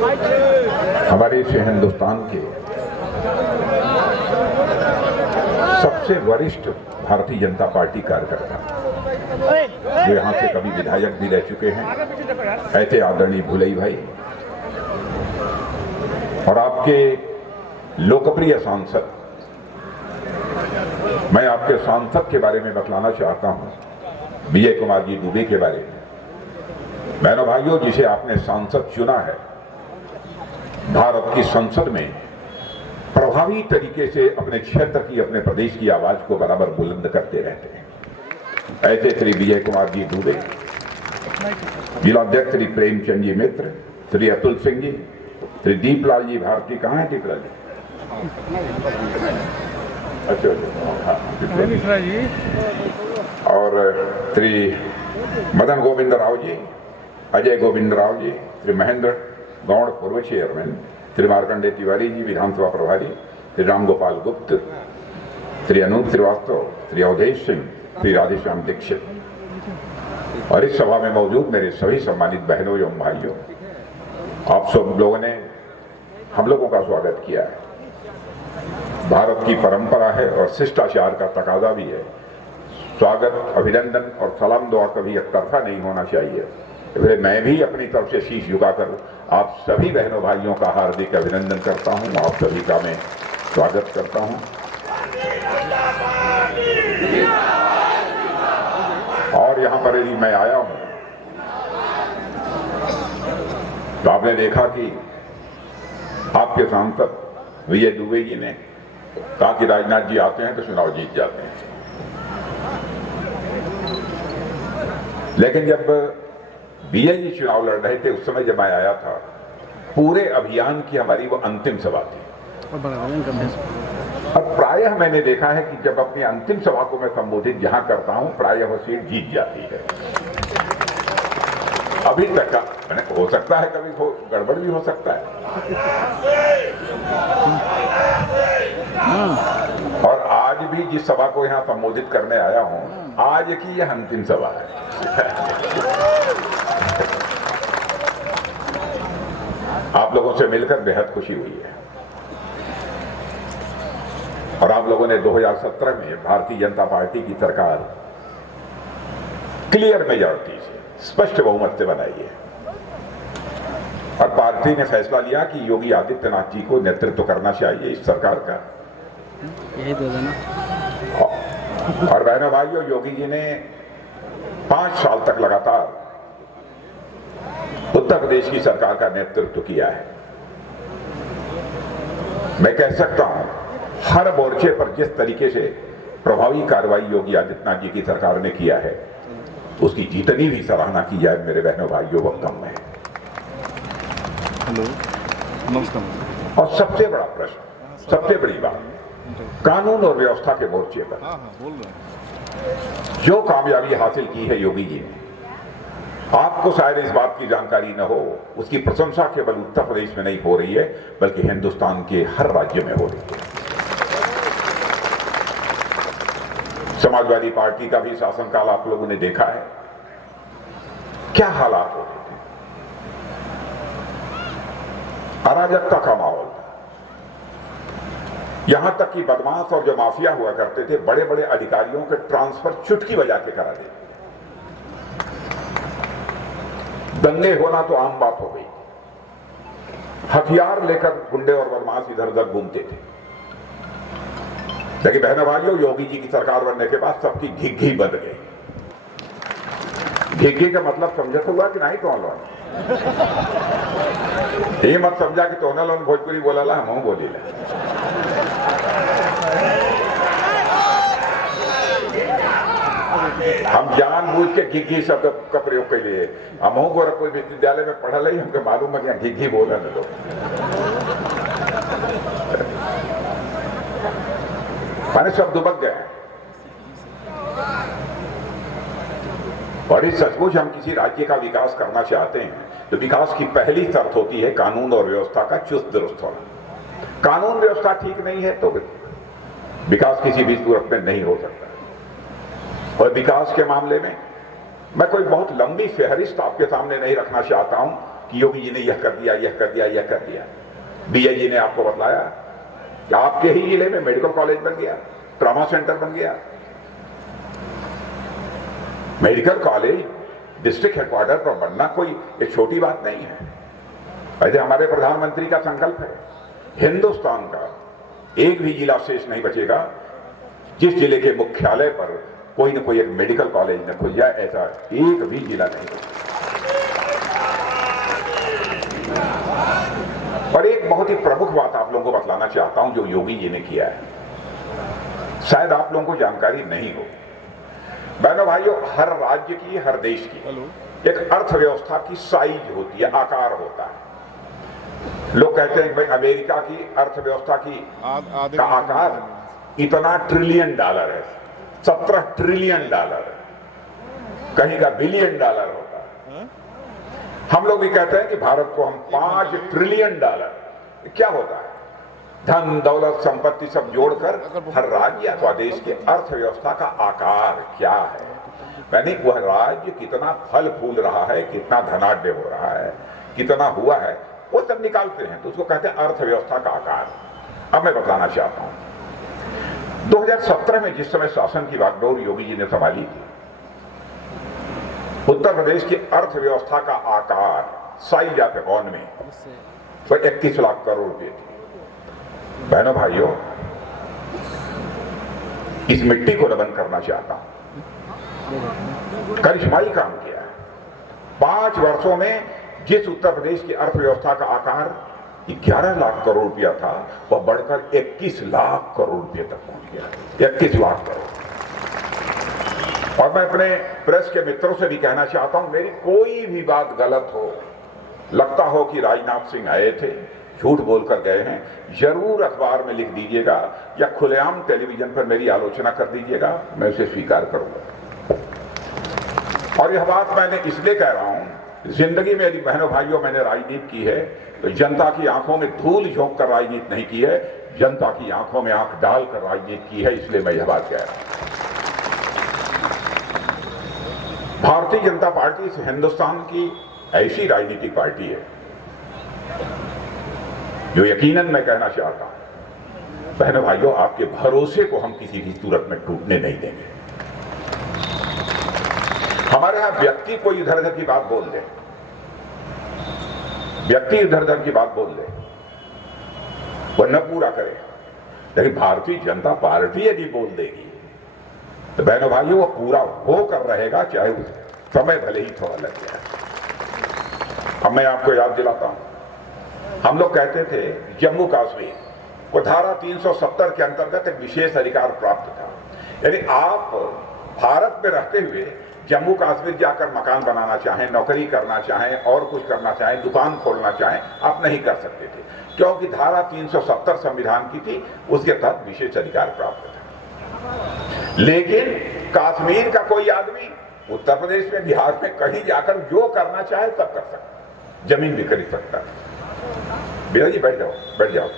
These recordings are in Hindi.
हमारे इस हिंदुस्तान के सबसे वरिष्ठ भारतीय जनता पार्टी कार्यकर्ता जो यहां से कभी विधायक भी रह चुके हैं, ऐसे आदरणीय भुलई भाई, और आपके लोकप्रिय सांसद, मैं आपके सांसद के बारे में बतलाना चाहता हूं, विजय कुमार जी दुबे के बारे में। बहनों भाइयों, जिसे आपने सांसद चुना है, भारत की संसद में प्रभावी तरीके से अपने क्षेत्र की, अपने प्रदेश की आवाज को बराबर बुलंद करते रहते हैं, ऐसे श्री विजय कुमार जी दुबे, जिलाध्यक्ष श्री प्रेमचंद जी मित्र, श्री अतुल सिंह जी, श्री दीपलाल जी भारती, कहाँ है दीपलाल जी? अच्छा जी। और श्री मदन गोविंद राव जी, अजय गोविंद राव जी, श्री महेंद्र गौड़ पूर्व चेयरमैन, श्री मार्कंडे तिवारी जी विधानसभा प्रभारी, श्री राम गोपाल गुप्त, श्री अनूप श्रीवास्तव, श्री अवधेश सिंह, श्री राधेश्याम दीक्षित, और इस सभा में मौजूद मेरे सभी सम्मानित बहनों एवं भाइयों, आप सब लोगों ने हम लोगों का स्वागत किया है। भारत की परंपरा है और शिष्टाचार का तकाजा भी है। स्वागत, अभिनंदन और सलाम दुआ कभी एक तरफा नहीं होना चाहिए। इसलिए मैं भी अपनी तरफ से शीश झुकाकर आप सभी बहनों भाइयों का हार्दिक अभिनंदन करता हूं, आप सभी का मैं स्वागत करता हूं। और यहां पर यदि मैं आया हूं तो आपने देखा कि आपके सांसद विजय दुबे जी ने कहा कि राजनाथ जी आते हैं तो चुनाव जीत जाते हैं, लेकिन जब विजय जी चुनाव लड़ रहे थे उस समय जब मैं आया था, पूरे अभियान की हमारी वो अंतिम सभा थी। अब प्रायः मैंने देखा है कि जब अपनी अंतिम सभा को मैं संबोधित जहां करता हूं, प्रायः वो सीट जीत जाती है। अभी तक का हो सकता है, कभी गड़बड़ भी हो सकता है, और आज भी जिस सभा को यहां संबोधित करने आया हूं, आज की यह अंतिम सभा है। आप लोगों से मिलकर बेहद खुशी हुई है, और आप लोगों ने 2017 में भारतीय जनता पार्टी की सरकार क्लियर मेजॉरिटी से, स्पष्ट बहुमत से बनाई है, और पार्टी ने फैसला लिया कि योगी आदित्यनाथ जी को नेतृत्व करना चाहिए इस सरकार का। यही तो है ना। और बहनों भाइयों, योगी जी ने 5 साल तक लगातार उत्तर प्रदेश की सरकार का नेतृत्व किया है। मैं कह सकता हूं, हर मोर्चे पर जिस तरीके से प्रभावी कार्रवाई योगी आदित्यनाथ जी की सरकार ने किया है, उसकी जितनी भी सराहना की जाए मेरे बहनों भाइयों, वह कम है। हेलो, नमस्कार। और सबसे बड़ा प्रश्न, सबसे बड़ी बात, कानून और व्यवस्था के मोर्चे पर जो कामयाबी हासिल की है योगी जी ने, आपको शायद इस बात की जानकारी न हो, उसकी प्रशंसा केवल उत्तर प्रदेश में नहीं हो रही है, बल्कि हिंदुस्तान के हर राज्य में हो रही है। समाजवादी पार्टी का भी शासनकाल आप लोगों ने देखा है, क्या हालात हो रहे थे, अराजकता का माहौल था, यहां तक कि बदमाश और जो माफिया हुआ करते थे, बड़े बड़े अधिकारियों के ट्रांसफर चुटकी बजा के करा देते। दंगे होना तो आम बात हो गई, हथियार लेकर गुंडे और बदमाश इधर उधर घूमते थे। लेकिन बहनों भाइयों, योगी जी की सरकार बनने के बाद सबकी घिघी बंद गई। घिघी का मतलब समझे तो हुआ कि नहीं? तो ये मत समझा कि तो लोन भोजपुरी बोला ला, हम बोली ला। हम जानबूझ के घिघी शब्द का प्रयोग कर लिए। हम गोरखपुर विश्वविद्यालय में पढ़ा ली, हमको मालूम है कि घिघी बोला न लोग। माने सब दुबक गए। और इस सचमुच हम किसी राज्य का विकास करना चाहते हैं तो विकास की पहली शर्त होती है कानून और व्यवस्था का चुस्त दुरुस्त होना। कानून व्यवस्था ठीक नहीं है तो विकास किसी भी सूरत में नहीं हो सकता। और विकास के मामले में मैं कोई बहुत लंबी फहरिस्त आपके सामने नहीं रखना चाहता हूं, कि योगी जी ने यह कर दिया, यह कर दिया, यह कर दिया। बीजे जी ने आपको बतलाया कि आपके ही जिले में मेडिकल कॉलेज बन गया, ट्रॉमा सेंटर बन गया। मेडिकल कॉलेज डिस्ट्रिक्ट हेडक्वार्टर पर बनना कोई एक छोटी बात नहीं है। ऐसे हमारे प्रधानमंत्री का संकल्प है, हिंदुस्तान का एक भी जिला शेष नहीं बचेगा जिस जिले के मुख्यालय पर कोई न कोई एक मेडिकल कॉलेज न खुल जाए, ऐसा एक भी जिला नहीं बचेगा। और एक बहुत ही प्रमुख बात आप लोगों को बतलाना चाहता हूं जो योगी जी ने किया है, शायद आप लोगों को जानकारी नहीं हो। बहनों भाइयों, हर राज्य की, हर देश की एक अर्थव्यवस्था की साइज होती है, आकार होता है। लोग कहते हैं कि भाई अमेरिका की अर्थव्यवस्था की का आकार इतना ट्रिलियन डॉलर है, 17 ट्रिलियन डॉलर, कहीं का बिलियन डॉलर होता है। हम लोग भी कहते हैं कि भारत को हम 5 ट्रिलियन डॉलर, क्या होता है? धन दौलत संपत्ति सब जोड़कर हर राज्य अथवा देश की अर्थव्यवस्था का आकार क्या है, यानी वह राज्य कितना फल फूल रहा है, कितना धनाढ्य हो रहा है, कितना हुआ है, वो सब निकालते हैं, तो उसको कहते हैं अर्थव्यवस्था का आकार। अब मैं बताना चाहता हूं 2017 में जिस समय शासन की बागडोर योगी जी ने संभाली थी, उत्तर प्रदेश की अर्थव्यवस्था का आकार साइज ऑफ इकोनॉमी तो 21 लाख करोड़ रुपए थी। बहनों भाइयों, इस मिट्टी को नमन करना चाहता हूं, करिश्माई काम किया है। 5 वर्षों में जिस उत्तर प्रदेश की अर्थव्यवस्था का आकार 11 लाख करोड़ रुपया था, वह बढ़कर 21 लाख करोड़ रुपये तक पहुंच गया। 21 लाख करोड़। और मैं अपने प्रेस के मित्रों से भी कहना चाहता हूं, मेरी कोई भी बात गलत हो, लगता हो कि राजनाथ सिंह आए थे, झूठ बोलकर गए हैं, जरूर अखबार में लिख दीजिएगा या खुलेआम टेलीविजन पर मेरी आलोचना कर दीजिएगा, मैं उसे स्वीकार करूंगा। और यह बात मैंने इसलिए कह रहा हूं, जिंदगी में यदि बहनों भाइयों मैंने राजनीति की है तो जनता की आंखों में धूल झोंक कर राजनीति नहीं की है, जनता की आंखों में आंख डालकर राजनीति की है, इसलिए मैं यह बात कह रहा हूं। भारतीय जनता पार्टी इस हिंदुस्तान की ऐसी राजनीतिक पार्टी है जो यकीनन मैं कहना चाहता हूं, बहनों भाइयों, आपके भरोसे को हम किसी भी सूरत में टूटने नहीं देंगे। हमारे यहां व्यक्ति कोई इधर उधर की बात बोल दे, व्यक्ति इधर उधर की बात बोल दे, वह न पूरा करे, लेकिन भारतीय जनता पार्टी यदि बोल देगी तो बहनों भाइयों वो पूरा होकर रहेगा, चाहे समय भले ही थोड़ा लग जाए। अब मैं आपको याद दिलाता हूं, हम लोग कहते थे जम्मू कश्मीर को धारा 370 के अंतर्गत एक विशेष अधिकार प्राप्त था, यानी आप भारत में रहते हुए जम्मू कश्मीर जाकर मकान बनाना चाहें, नौकरी करना चाहें, और कुछ करना चाहें, दुकान खोलना चाहें, आप नहीं कर सकते थे, क्योंकि धारा 370 संविधान की थी, उसके तहत विशेष अधिकार प्राप्त था। लेकिन कश्मीर का कोई आदमी उत्तर प्रदेश में, बिहार में कहीं जाकर जो करना चाहे सब कर सकता, जमीन भी खरीद सकता है। बेटा जी बैठ जाओ, बैठ जाओ,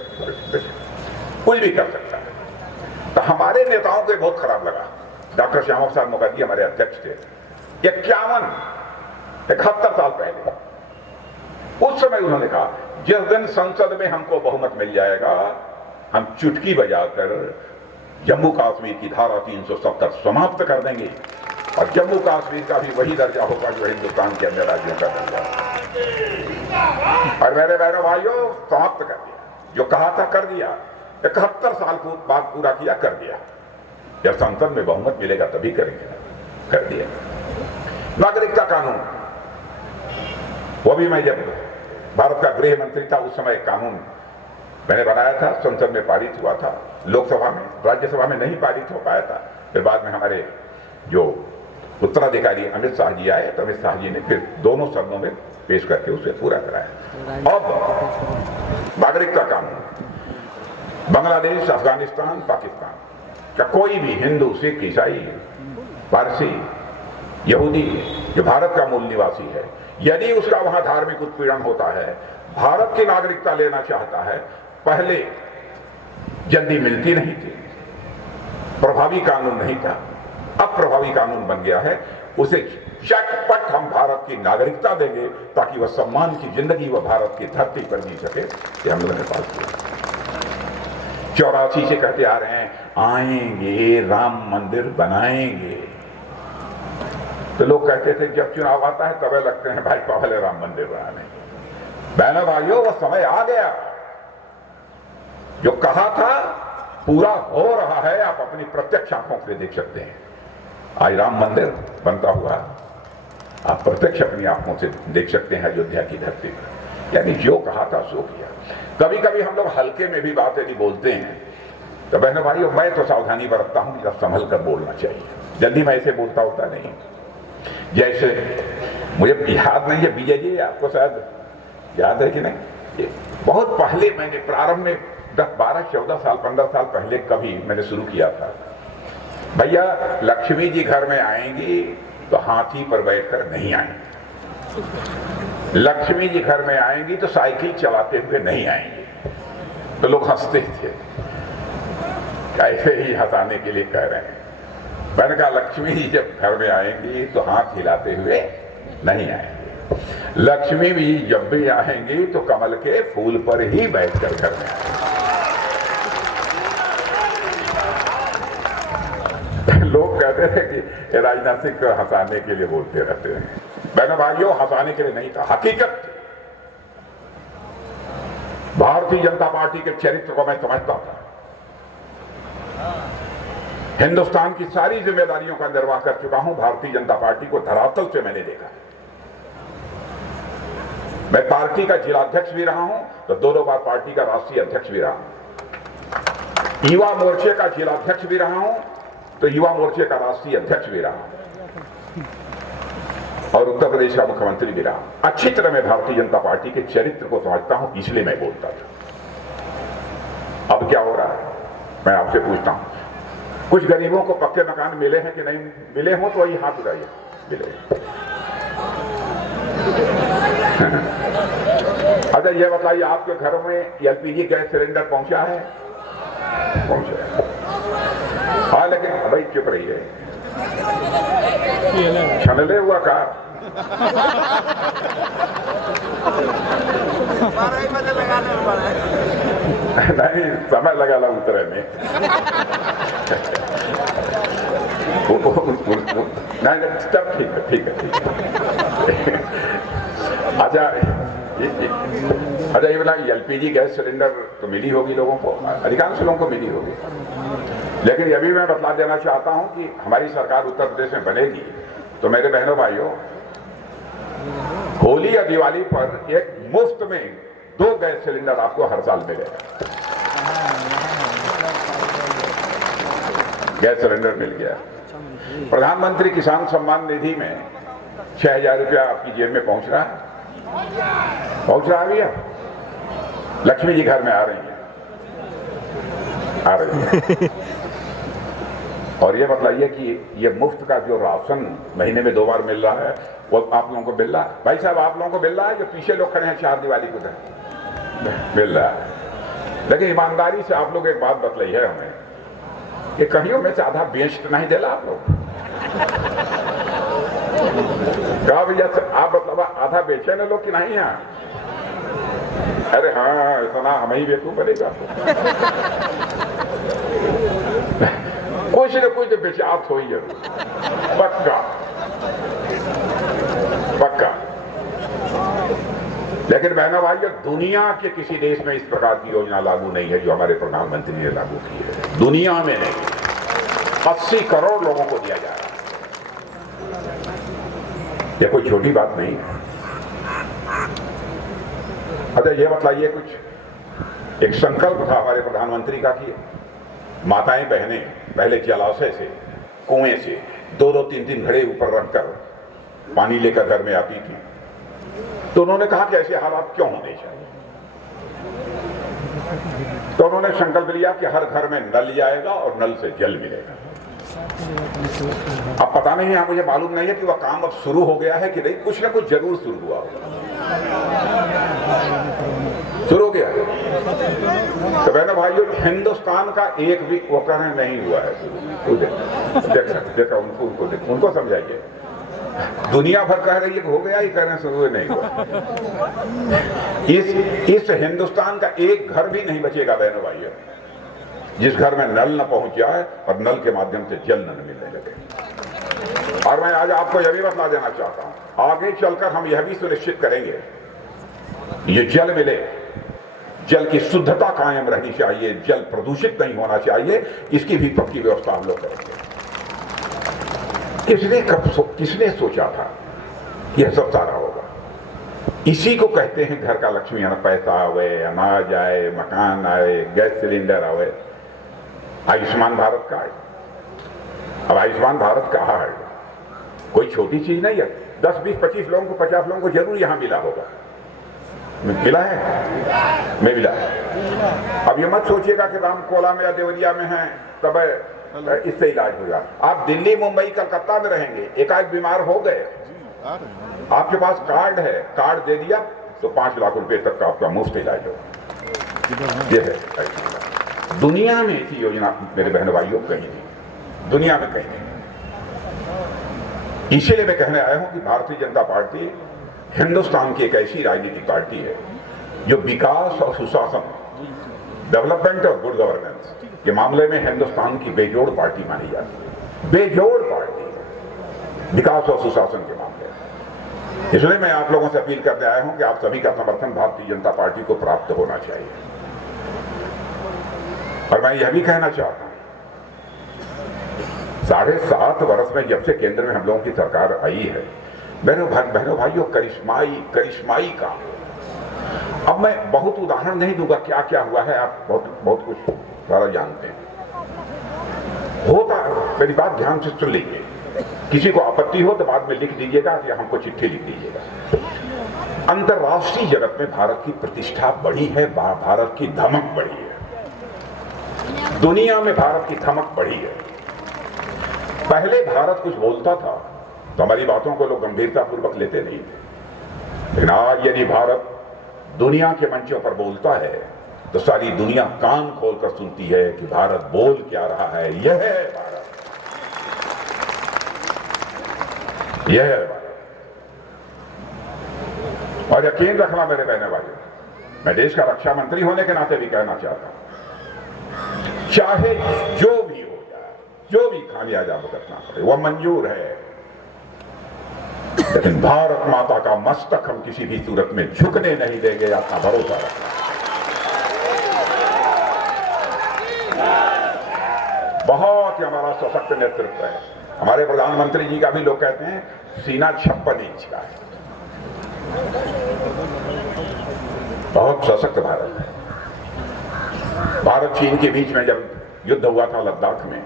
कुछ भी कर सकता है। तो हमारे नेताओं को बहुत खराब लगा। डॉक्टर श्यामा प्रसाद मुखर्जी हमारे अध्यक्ष थे, 71 साल पहले, उस समय उन्होंने कहा जिस दिन संसद में हमको बहुमत मिल जाएगा, हम चुटकी बजाकर जम्मू कश्मीर की धारा 370 समाप्त कर देंगे और जम्मू कश्मीर का भी वही दर्जा होगा जो हिंदुस्तान के अन्य राज्यों का दर्जा। और मेरे बहनों भाइयों, समाप्त कर दिया, जो कहा था कर दिया। 71 साल बाद पूरा किया, कर दिया। जब संसद में बहुमत मिलेगा तभी करेंगे, कर दिया। नागरिकता कानून, वो भी मैं जब भारत का गृह मंत्री था उस समय कानून मैंने बनाया था, संसद में पारित हुआ था, लोकसभा में, राज्यसभा में नहीं पारित हो पाया था। फिर बाद में हमारे जो उत्तराधिकारी अमित शाह जी आए तो अमित शाह जी ने फिर दोनों सदनों में पेश करके उसे पूरा कराया। अब नागरिकता कानून, बांग्लादेश, अफगानिस्तान, पाकिस्तान का कोई भी हिंदू, सिख, ईसाई, पारसी, यहूदी जो भारत का मूल निवासी है, यदि उसका वहां धार्मिक उत्पीड़न होता है, भारत की नागरिकता लेना चाहता है, पहले जल्दी मिलती नहीं थी, प्रभावी कानून नहीं था, अब प्रभावी कानून बन गया है। उसे चटपट हम भारत की नागरिकता देंगे ताकि वह सम्मान की जिंदगी वह भारत की धरती पर जी सके। ये हम लोगों ने पास किया। 84 से कहते आ रहे हैं आएंगे राम मंदिर बनाएंगे, तो लोग कहते थे जब चुनाव आता है तब लगते हैं भाई पहले राम मंदिर बनाने। बहनों भाइयों, वह समय आ गया, जो कहा था पूरा हो रहा है। आप अपनी प्रत्यक्ष आंखों से देख सकते हैं। आज राम मंदिर बनता हुआ आप प्रत्यक्ष अपनी आंखों से देख सकते हैं अयोध्या की धरती पर। यानी जो कहा था सो किया। कभी कभी हम लोग हल्के में भी बात यदि बोलते हैं तो बहनों भाइयों, मैं तो सावधानी बरतता हूं, जब संभल कर बोलना चाहिए। जल्दी मैं ऐसे बोलता होता नहीं। जैसे मुझे याद नहीं है, विजय जी आपको शायद याद है कि नहीं, बहुत पहले मैंने प्रारंभ में 10, 12, 14 साल, 15 साल पहले कभी मैंने शुरू किया था, भैया लक्ष्मी जी घर में आएंगी तो हाथी पर बैठकर नहीं आएंगी, लक्ष्मी जी घर में आएंगी तो साइकिल चलाते हुए नहीं आएंगे। तो लोग हंसते थे, ऐसे ही हंसाने के लिए कह रहे हैं। मैंने कहा लक्ष्मी जी जब घर में आएंगी तो हाथ हिलाते हुए नहीं आएंगे, लक्ष्मी जी जब भी आएंगी तो कमल के फूल पर ही बैठकर घर में आएंगी। लोग कहते हैं कि राजनाथ सिंह को हंसाने के लिए बोलते रहते हैं। बहनों भाइयों, हंसाने के लिए नहीं था, हकीकत थी। भारतीय जनता पार्टी के चरित्र को मैं समझता था। हिंदुस्तान की सारी जिम्मेदारियों का निर्वाह कर चुका हूं। भारतीय जनता पार्टी को धरातल से मैंने देखा। मैं पार्टी का जिलाध्यक्ष भी रहा हूं तो 2 बार पार्टी का राष्ट्रीय अध्यक्ष भी रहा हूं। युवा मोर्चे का जिलाध्यक्ष भी रहा हूं तो युवा मोर्चे का राष्ट्रीय अध्यक्ष भी रहा हूं और उत्तर प्रदेश का मुख्यमंत्री भी रहा। अच्छी तरह मैं भारतीय जनता पार्टी के चरित्र को समझता हूं, इसलिए मैं बोलता था। अब क्या हो रहा है, मैं आपसे पूछता हूं, कुछ गरीबों को पक्के मकान मिले हैं कि नहीं मिले हो तो वही हाथ उठाइए। मिले। अच्छा ये बताइए, आपके घरों में एलपीजी गैस सिलेंडर पहुंचा है? पहुंचा है। हाँ, लेकिन भाई चुप रहिए, छनले हुआ का नहीं, समय लगा ला उतरे में। नहीं, सब ठीक है, ठीक है, ठीक है। अच्छा ये बोला एलपीजी गैस सिलेंडर तो मिली होगी लोगों को, अधिकांश लोगों को मिली होगी। लेकिन ये भी मैं बतला देना चाहता हूं कि हमारी सरकार उत्तर प्रदेश में बनेगी तो मेरे बहनों भाइयों, होली या दिवाली पर एक मुफ्त में 2 गैस सिलेंडर आपको हर साल मिलेगा। गैस सिलेंडर मिल गया। प्रधानमंत्री किसान सम्मान निधि में 6,000 रुपया आपकी जेब में पहुंच रहा है। पहुंच रहा है भैया। लक्ष्मी जी घर में आ रही है, आ रही है। और ये बताइए कि ये मुफ्त का जो राशन महीने में 2 बार मिल रहा है वो आप लोगों को मिल रहा है? भाई साहब, आप लोगों को मिल रहा है? जो पीछे लोग खड़े हैं 4 दिवाली को मिल रहा है। लेकिन ईमानदारी से आप लोग एक बात बतलाई है हमें कि कहियों में से आधा बेच तो नहीं देला आप लोग? कहा भैया आप मतलब आधा बेचे ना लोग कि नहीं? यहाँ अरे हाँ, इतना हम ही बेचू पड़ेगा। कुछ न कुछ तो बेचात हो ही जरूर, पक्का पक्का। लेकिन बहनों भाइयों, दुनिया के किसी देश में इस प्रकार की योजना लागू नहीं है जो हमारे प्रधानमंत्री ने लागू की है। दुनिया में नहीं। 80 करोड़ लोगों को दिया जा रहा है। यह कोई छोटी बात नहीं है। अच्छा ये बताइए, कुछ एक संकल्प था हमारे प्रधानमंत्री का कि माताएं बहनें पहले जलाशय से, कुएं से 2-2, 3-3 घड़े ऊपर रखकर पानी लेकर घर में आती थी। तो उन्होंने कहा कि ऐसे हालात क्यों होने चाहिए। तो उन्होंने संकल्प लिया कि हर घर में नल जाएगा और नल से जल मिलेगा। अब पता नहीं है, मुझे मालूम नहीं है कि वह काम अब शुरू हो गया है कि नहीं। कुछ ना कुछ जरूर शुरू हुआ होगा, शुरू हो गया है। तो बहनों भाइयों, हिंदुस्तान का एक भी उपकरण नहीं हुआ है। देखा उनको समझाइए। दुनिया भर कह रही है कि हो गया, ही कह रहे हैं शुरू नहीं हुआ। इस हिंदुस्तान का एक घर भी नहीं बचेगा बहनों भाइयों, जिस घर में नल न पहुंच जाए और नल के माध्यम से जल न मिलने लगे। और मैं आज आपको यह भी बता देना चाहता हूं, आगे चलकर हम यह भी सुनिश्चित करेंगे ये जल मिले, जल की शुद्धता कायम रहनी चाहिए, जल प्रदूषित नहीं होना चाहिए, इसकी भी पक्की व्यवस्था हम लोग करेंगे। किसने सोचा था यह सब सारा होगा? इसी को कहते हैं घर का लक्ष्मी, पैसा आवे, अनाज आए, मकान आए, गैस सिलेंडर आवे, आयुष्मान भारत कार्ड। अब आयुष्मान भारत कहा है, कोई छोटी चीज नहीं है। 10, 20, 25 लोगों को, 50 लोगों को जरूर यहां मिला होगा। मिला है? मैं मिला है। अब ये मत सोचिएगा कि रामकोला में या देवरिया में है तब इससे इलाज होगा। आप दिल्ली, मुंबई, कलकत्ता में रहेंगे, एकाएक बीमार हो गए, आपके पास कार्ड है, कार्ड दे दिया तो 5 लाख रुपए तक का आपका मुफ्त इलाज होगा। ये है दुनिया में ऐसी योजना मेरे बहन भाइयों कहीं नहीं, दुनिया में कहीं नहीं। इसीलिए मैं कहने आया हूं कि भारतीय जनता पार्टी हिंदुस्तान की एक ऐसी राजनीतिक पार्टी है जो विकास और सुशासन, डेवलपमेंट और गुड गवर्नेंस के मामले में हिंदुस्तान की बेजोड़ पार्टी मानी जाती है। बेजोड़ पार्टी, विकास और सुशासन के मामले में। इसलिए मैं आप लोगों से अपील करने आया हूं कि आप सभी का समर्थन भारतीय जनता पार्टी को प्राप्त होना चाहिए। और मैं यह भी कहना चाहता हूं, 7.5 वर्ष में जब से केंद्र में हम लोगों की सरकार आई है, बहनों भाइयों, करिश्माई काम। अब मैं बहुत उदाहरण नहीं दूंगा क्या क्या हुआ है, आप बहुत कुछ सारा जानते हैं। होता, मेरी बात ध्यान से सुन लीजिए, किसी को आपत्ति हो तो बाद में लिख दीजिएगा या हमको चिट्ठी लिख दीजिएगा। अंतर्राष्ट्रीय जगत में भारत की प्रतिष्ठा बढ़ी है, भारत की धमक बढ़ी है, दुनिया में भारत की धमक बढ़ी है। पहले भारत कुछ बोलता था तो हमारी बातों को लोग गंभीरता पूर्वक लेते नहीं थे, लेकिन आज यदि भारत दुनिया के मंचों पर बोलता है तो सारी दुनिया कान खोलकर सुनती है कि भारत बोल क्या रहा है। यह है भारत, यह है भारत। और यकीन रखना मेरे बहने भाइयों, मैं देश का रक्षा मंत्री होने के नाते भी कहना चाहता हूं, चाहे जो भी हो जाए, जो भी खामियाजा भुगतना पड़े, वह मंजूर है, लेकिन भारत माता का मस्तक हम किसी भी सूरत में झुकने नहीं देंगे, आपका भरोसा रखना। बहुत ही हमारा सशक्त नेतृत्व है। हमारे प्रधानमंत्री जी का भी लोग कहते हैं सीना 56 इंच का है। बहुत सशक्त भारत है। भारत चीन के बीच में जब युद्ध हुआ था लद्दाख में,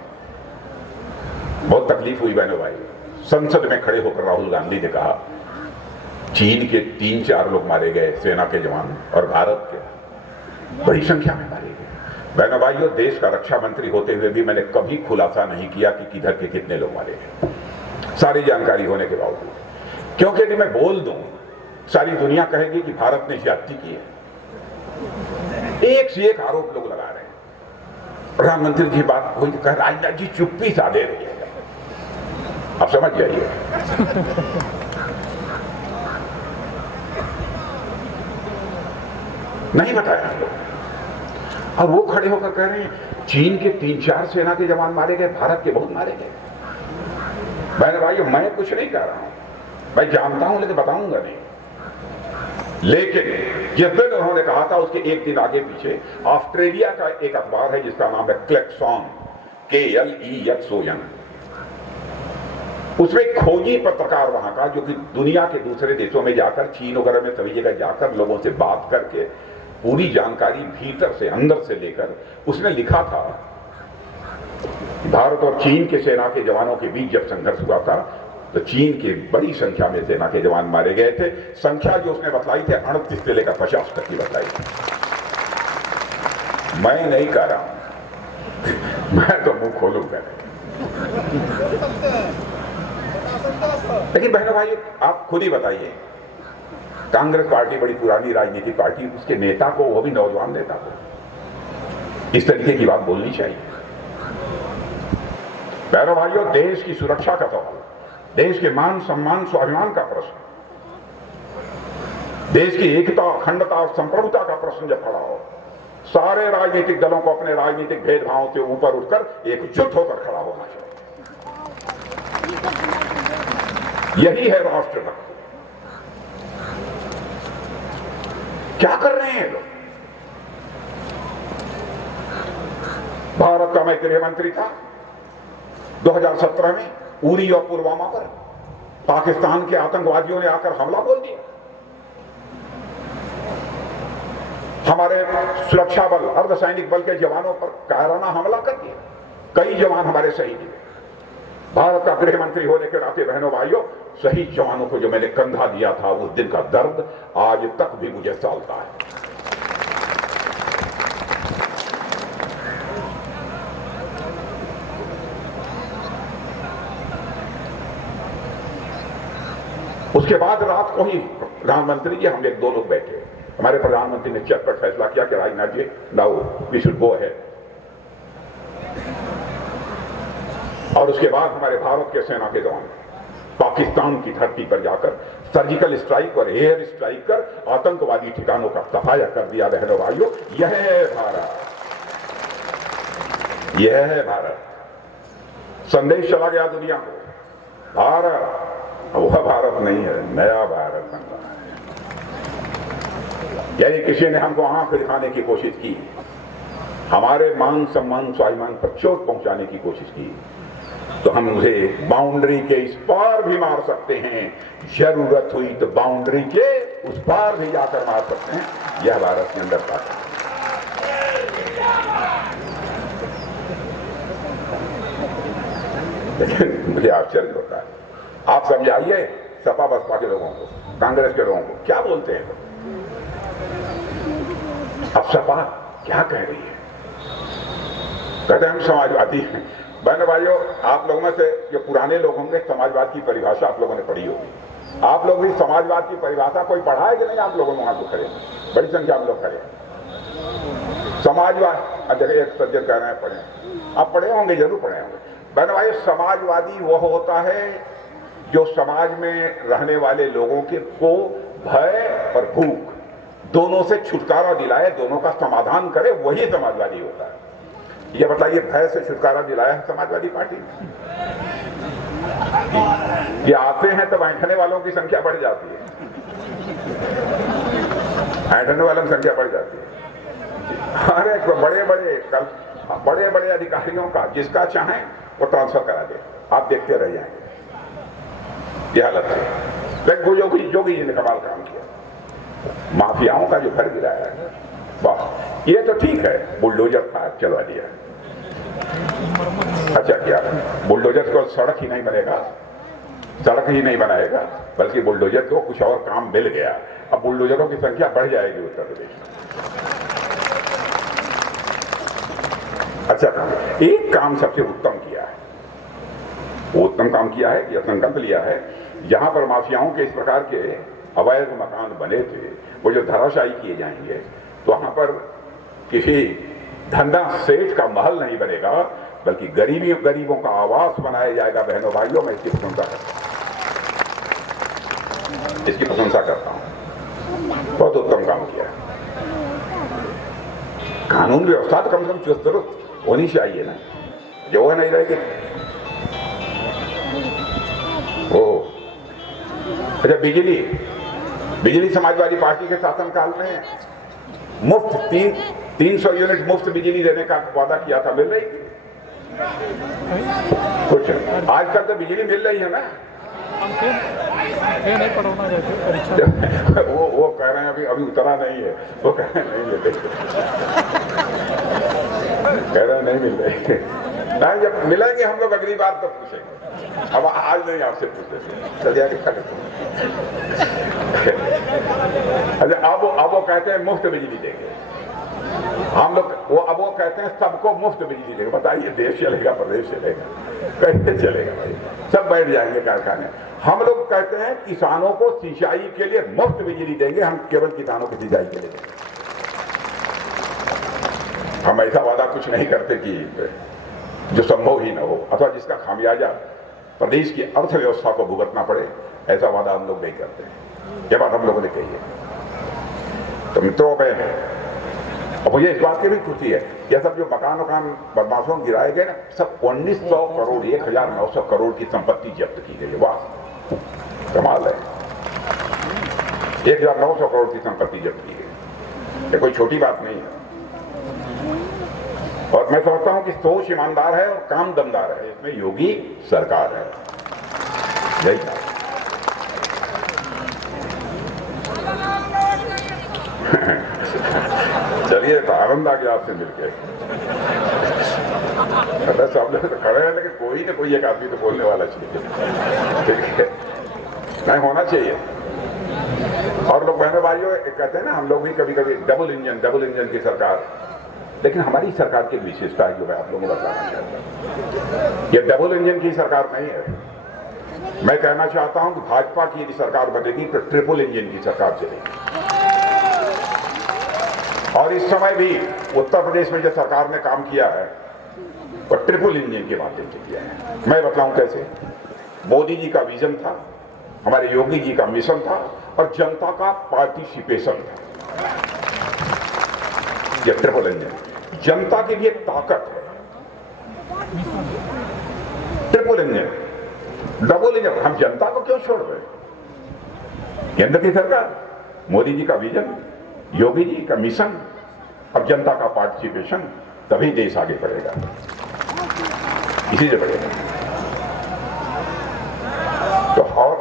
बहुत तकलीफ हुई बहनों भाई। संसद में खड़े होकर राहुल गांधी ने कहा चीन के 3-4 लोग मारे गए, सेना के जवान, और भारत के बड़ी संख्या में मारे गए। बहनों भाइयों, देश का रक्षा मंत्री होते हुए भी मैंने कभी खुलासा नहीं किया कि किधर के कितने लोग मारे गए, सारी जानकारी होने के बावजूद, क्योंकि यदि मैं बोल दूं सारी दुनिया कहेगी कि भारत ने ज्यादती की है। एक से एक आरोप लोग लगा रहे हैं। प्रधानमंत्री जी बात हुई तो कह राजनाथ जी चुप्पी साधे रहिएगा, आप समझ जाइए। नहीं बताया हम लोग, और वो खड़े होकर कह रहे हैं चीन के 3-4 सेना के जवान मारे गए, भारत के बहुत मारे गए। बहन भाइयों, मैं कुछ नहीं कह रहा हूं, मैं जानता हूं लेकिन बताऊंगा नहीं। लेकिन जिस दिन उन्होंने कहा था उसके एक दिन आगे पीछे ऑस्ट्रेलिया का एक अखबार है जिसका नाम है क्लेक्सॉन, KLEXON, उसमें खोजी पत्रकार वहां का, जो कि दुनिया के दूसरे देशों में जाकर, चीन वगैरह में सभी जगह जाकर लोगों से बात करके पूरी जानकारी भीतर से अंदर से लेकर उसने लिखा था भारत और चीन के सेना के जवानों के बीच जब संघर्ष हुआ था तो चीन के बड़ी संख्या में सेना के जवान मारे गए थे। संख्या जो उसने बताई थी 38 से लेकर 50 तक की बताई थी। मैं नहीं कह रहा हूं, मैं तो मुंह खोलूंगा। लेकिन बहनों भाई, आप खुद ही बताइए, कांग्रेस पार्टी बड़ी पुरानी राजनीतिक पार्टी, उसके नेता को, वो भी नौजवान नेता को, इस तरीके की बात बोलनी चाहिए? बहनों भाइयों, देश की सुरक्षा का सवाल, देश के मान सम्मान स्वाभिमान का प्रश्न, देश की एकता अखंडता और संप्रभुता का प्रश्न जब खड़ा हो, सारे राजनीतिक दलों को अपने राजनीतिक भेदभावों से ऊपर उठकर एकजुट होकर खड़ा होना चाहिए। यही है राष्ट्र का। क्या कर रहे हैं लोग? भारत का मैं गृह मंत्री था 2017 में, उरी और पुलवामा पर पाकिस्तान के आतंकवादियों ने आकर हमला बोल दिया। हमारे सुरक्षा बल, अर्धसैनिक बल के जवानों पर कायराना हमला कर दिया, कई जवान हमारे शहीद हुए। भारत का गृह मंत्री होने के नाते बहनों भाइयों, शहीद जवानों को जो मैंने कंधा दिया था, उस दिन का दर्द आज तक भी मुझे सालता है। उसके बाद रात को ही प्रधानमंत्री जी, हम एक दो लोग बैठे, हमारे प्रधानमंत्री ने चट पर फैसला किया कि Rajnath ji, now we should go ahead. और उसके बाद हमारे भारत के सेना के जवान पाकिस्तान की धरती पर जाकर सर्जिकल स्ट्राइक और एयर स्ट्राइक कर आतंकवादी ठिकानों का सफाया कर दिया। बहनों भाइयों, यह है भारत, यह है भारत। संदेश चला गया दुनिया को, भारत वह भारत नहीं है, नया भारत बन रहा है। यदि किसी ने हमको आंख दिखाने की कोशिश की, हमारे मान सम्मान स्वाभिमान पर चोट पहुंचाने की कोशिश की, तो हम उसे बाउंड्री के इस पार भी मार सकते हैं, जरूरत हुई तो बाउंड्री के उस पार भी जाकर मार सकते हैं। यह भारत के अंदर का है। लेकिन मुझे आश्चर्य होता है, आप समझाइए सपा बसपा के लोगों को, कांग्रेस के लोगों को, क्या बोलते हैं अब सपा क्या कह रही है? कहते हैं हम समाजवादी हैं। बहनों भाइयों, आप लोगों में से जो पुराने लोग होंगे, समाजवाद की परिभाषा आप लोगों ने पढ़ी होगी। आप लोग भी समाजवाद की परिभाषा कोई पढ़ा है कि नहीं? आप लोगों ने वहां तो खड़े, बड़ी संख्या में लोग खड़े। समाजवाद, जगह एक सज्जन कह रहे हैं पढ़े, आप पढ़े होंगे, जरूर पढ़े होंगे। बहनों भाइयों, समाजवादी वह होता है जो समाज में रहने वाले लोगों के को भय और भूख दोनों से छुटकारा दिलाए, दोनों का समाधान करे, वही समाजवादी होता है। ये बताइए, भय से छुटकारा दिलाया है समाजवादी पार्टी? ये आते हैं तो बैठने वालों की संख्या बढ़ जाती है, बैठने वालों की संख्या बढ़ जाती है। अरे बड़े बड़े अधिकारियों का जिसका चाहे वो ट्रांसफर करा दे, आप देखते रह जाएंगे। यह हालत है। लेकिन जोगी जी ने कमाल काम किया, माफियाओं का जो घर गिराया है, वाह, ये तो ठीक है, बुलडोजर था, चलवा दिया। अच्छा किया, बुलडोजर को सड़क ही नहीं बनेगा, सड़क ही नहीं बनाएगा, बल्कि बुलडोजर को कुछ और काम मिल गया। अब बुलडोजरों की संख्या बढ़ जाएगी उत्तर प्रदेश में। अच्छा काम, एक काम सबसे उत्तम किया है, वो उत्तम काम किया है कि संकल्प लिया है, जहां पर माफियाओं के इस प्रकार के अवैध मकान बने थे, वो जो धराशायी किए जाएंगे, तो वहां पर किसी धंधा सेठ का महल नहीं बनेगा, बल्कि गरीबों का आवास बनाया जाएगा। बहनों भाइयों, मैं इसकी प्रशंसा करता हूं, बहुत उत्तम काम किया। कानून व्यवस्था तो कम से कम चुस्त दुरुस्त होनी चाहिए ना, जो वह नहीं रहेगी। अच्छा, बिजली समाजवादी पार्टी के शासनकाल में मुफ्त 300 यूनिट मुफ्त बिजली देने का वादा किया था, मिल रही थी कुछ? आजकल तो बिजली मिल रही है ना। वो कह रहे हैं अभी उतरा नहीं है, वो कह रहे हैं नहीं मिल रही, कह रहे हैं नहीं मिल रही। नहीं, जब मिलेंगे हम लोग अगली बार तो पूछेंगे, अब आज नहीं आपसे पूछेंगे। चलिए आगे खड़े। अच्छा, अब वो कहते हैं मुफ्त बिजली देंगे हम लोग, अब वो कहते हैं सबको मुफ्त बिजली देंगे। बताइए, देश चलेगा, प्रदेश चलेगा, कैसे चलेगा भाई? सब बैठ जाएंगे कारखाने। हम लोग कहते हैं किसानों को सिंचाई के लिए मुफ्त बिजली देंगे, हम केवल किसानों की सिंचाई के लिए देंगे। हम ऐसा वादा कुछ नहीं करते कि जो संभव ही न हो, अथवा जिसका खामियाजा प्रदेश की अर्थव्यवस्था को भुगतना पड़े, ऐसा वादा हम लोग नहीं करते हैं। ये बात हम लोगों ने कही है। तो मित्रों अब मुझे इस बात की भी खुशी है, यह सब जो मकान बदमाशों गिराए गए ना, सब 1900 करोड़ 1900 करोड़ की संपत्ति जब्त की गई। वाह, कमाल है। 1900 करोड़ की संपत्ति जब्त की गई, ये कोई छोटी बात नहीं है। और मैं समझता हूं कि सोच ईमानदार है और काम दमदार है, इसमें योगी सरकार है। यही बात। चलिए, आनंद आ गया आपसे मिलकर। सब लोग तो खड़े हैं, लेकिन कोई ना कोई एक आदमी तो बोलने वाला चाहिए, ठीक है? नहीं होना चाहिए। और लोग बहनों भाइयों कहते हैं ना, हम लोग भी कभी कभी डबल इंजन की सरकार, लेकिन हमारी सरकार की विशेषता है जो मैं आप लोगों को बताना चाहता हूं। ये डबल इंजन की सरकार नहीं है। मैं कहना चाहता हूं कि भाजपा की यदि सरकार बनेगी तो ट्रिपल इंजन की सरकार चलेगी। और इस समय भी उत्तर प्रदेश में जो सरकार ने काम किया है वो ट्रिपल इंजन के माध्यम से किया है। मैं बताऊं कैसे। मोदी जी का विजन था, हमारे योगी जी का मिशन था, और जनता का पार्टिसिपेशन था। ये ट्रिपल इंजन जनता के लिए ताकत है। ट्रिपल इंजन, डबल इंजन हम जनता को क्यों छोड़ रहे? केंद्र की सरकार, मोदी जी का विजन, योगी जी का मिशन और जनता का पार्टिसिपेशन, तभी देश आगे बढ़ेगा, इसी से बढ़ेगा। तो और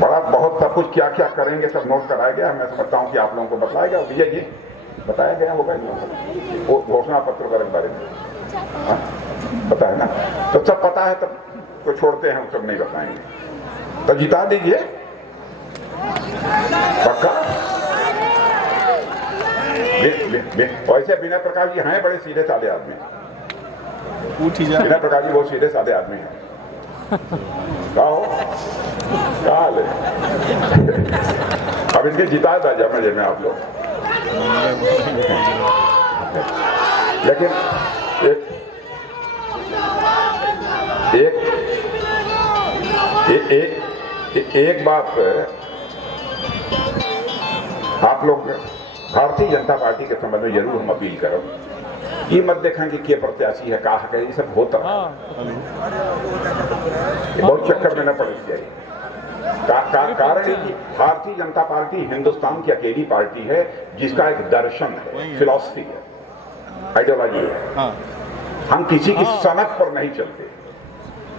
बड़ा बहुत सब कुछ क्या क्या करेंगे सब नोट कराया गया। मैं समझता हूं कि आप लोगों को बताया गया। विजय जी बताया गया होगा नहीं, वो घोषणा पत्र के बारे में पता है ना? तो सब पता है, तब को छोड़ते हैं, हम सब नहीं बताएंगे। तो जिता दीजिए पक्का। वैसे बिना प्रकाश जी हैं बड़े सीधे साधे आदमी। बिना प्रकाश जी बहुत सीधे साधे आदमी हैं। अब इनके जिताया था जमने में आप लोग, लेकिन एक बात आप लोग भारतीय जनता पार्टी के संबंध में जरूर हम अपील करें। ये मत देखें कि क्या प्रत्याशी है, कहा है, ये सब होता है। बहुत चक्कर में न पड़नी चाहिए। कारण है कि भारतीय जनता पार्टी हिंदुस्तान की अकेली पार्टी है जिसका एक दर्शन है, फिलॉसफी है, आइडियोलॉजी है। हम किसी की सनक पर नहीं चलते,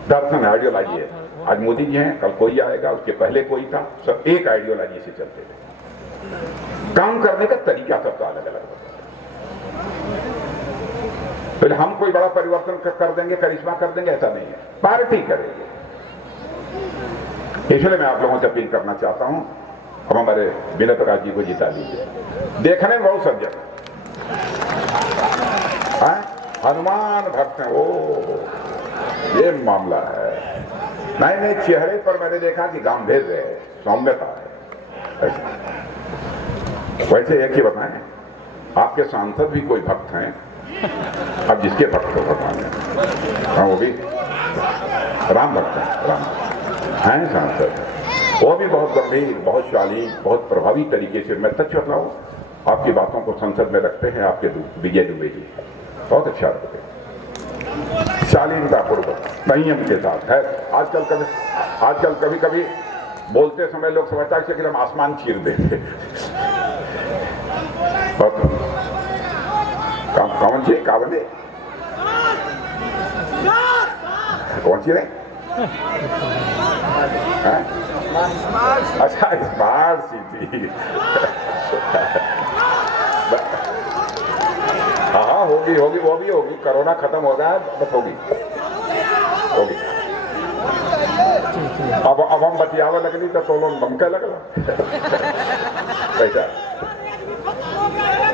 दर्शन है, आइडियोलॉजी है। आज मोदी जी हैं, कल कोई आएगा, उसके पहले कोई था, सब एक आइडियोलॉजी से चलते थे। काम करने का तरीका सबका अलग अलग होता है। पहले हम कोई बड़ा परिवर्तन कर देंगे, करिश्मा कर देंगे, ऐसा नहीं है, पार्टी करेगी। इसलिए मैं आप लोगों से अपील करना चाहता हूं, हम हमारे विनय प्रकाश जी को जिता लीजिए। देखने में बहुत सज्जन है, हनुमान भक्त है, वो ये मामला है। नहीं, चेहरे पर मैंने देखा कि गांधीर्य है, सौम्यता है। वैसे एक ही बताएं, आपके सांसद भी कोई भक्त हैं, अब जिसके भक्त हो भगवान है, वो भी राम भक्त है, राम हैं सांसद। वो भी बहुत गंभीर, बहुत शालीन, बहुत प्रभावी तरीके से, मैं सच बताऊं, आपकी बातों को संसद में रखते हैं। आपके विजय दुबे जी बहुत अच्छा रखते हैं, शालीनता पूर्वक, संयम के साथ है। आजकल कभी कभी बोलते समय लोग समझता है कि हम आसमान चीर देंगे। कौन सी कावले कौन सी रहे? अच्छा, स्मार्ट सिटी। हाँ, होगी, वो भी होगी। कोरोना खत्म हो गया, बस होगी। अब हम बतियावा लगनी तो तोलन बमका लगला। कैसा?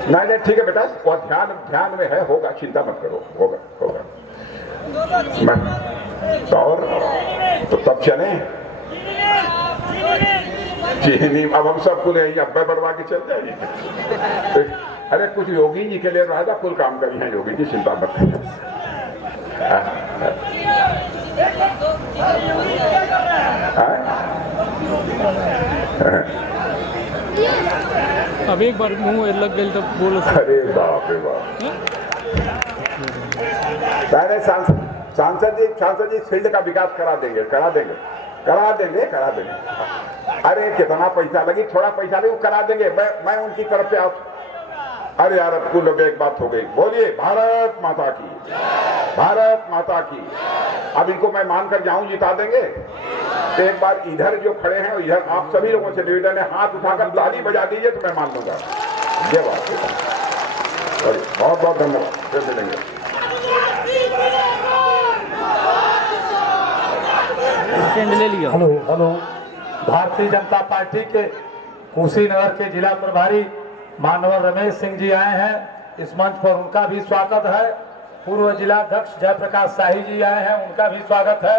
नहीं, ठीक है बेटा, वो ध्यान में है, होगा, चिंता मत करो, होगा। और तो तब चले चीनी, अब हम सबको ले अब्बे बढ़वा के चल जाएंगे। अरे कुछ योगी जी के लिए राजा कुल काम करी है, योगी जी चिंता मत करिए। अब एक बार मुंह लग गई तो बोलो। अरे बाप रे बाप। पहले सांसद जी फील्ड का विकास करा देंगे। अरे कितना पैसा लगी, थोड़ा पैसा लगी, वो करा देंगे। मैं उनकी तरफ से आप, अरे यार अब कुल एक बात हो गई। बोलिए भारत माता की, भारत माता की। अब इनको मैं मानकर जाऊं जिता देंगे तो एक बार इधर जो खड़े हैं इधर आप सभी लोगों से निवेदन है, हाथ उठाकर ताली बजा दीजिए तो मैं मान लूंगा। ये बात बहुत बहुत धन्यवाद। फिर मिलेंगे। ले लिया। हेलो, भारतीय जनता पार्टी के कुशीनगर के जिला प्रभारी मानवर रमेश सिंह जी आए हैं। इस मंच पर उनका भी स्वागत है। पूर्व जिलाध्यक्ष जयप्रकाश शाही जी आए हैं, उनका भी स्वागत है।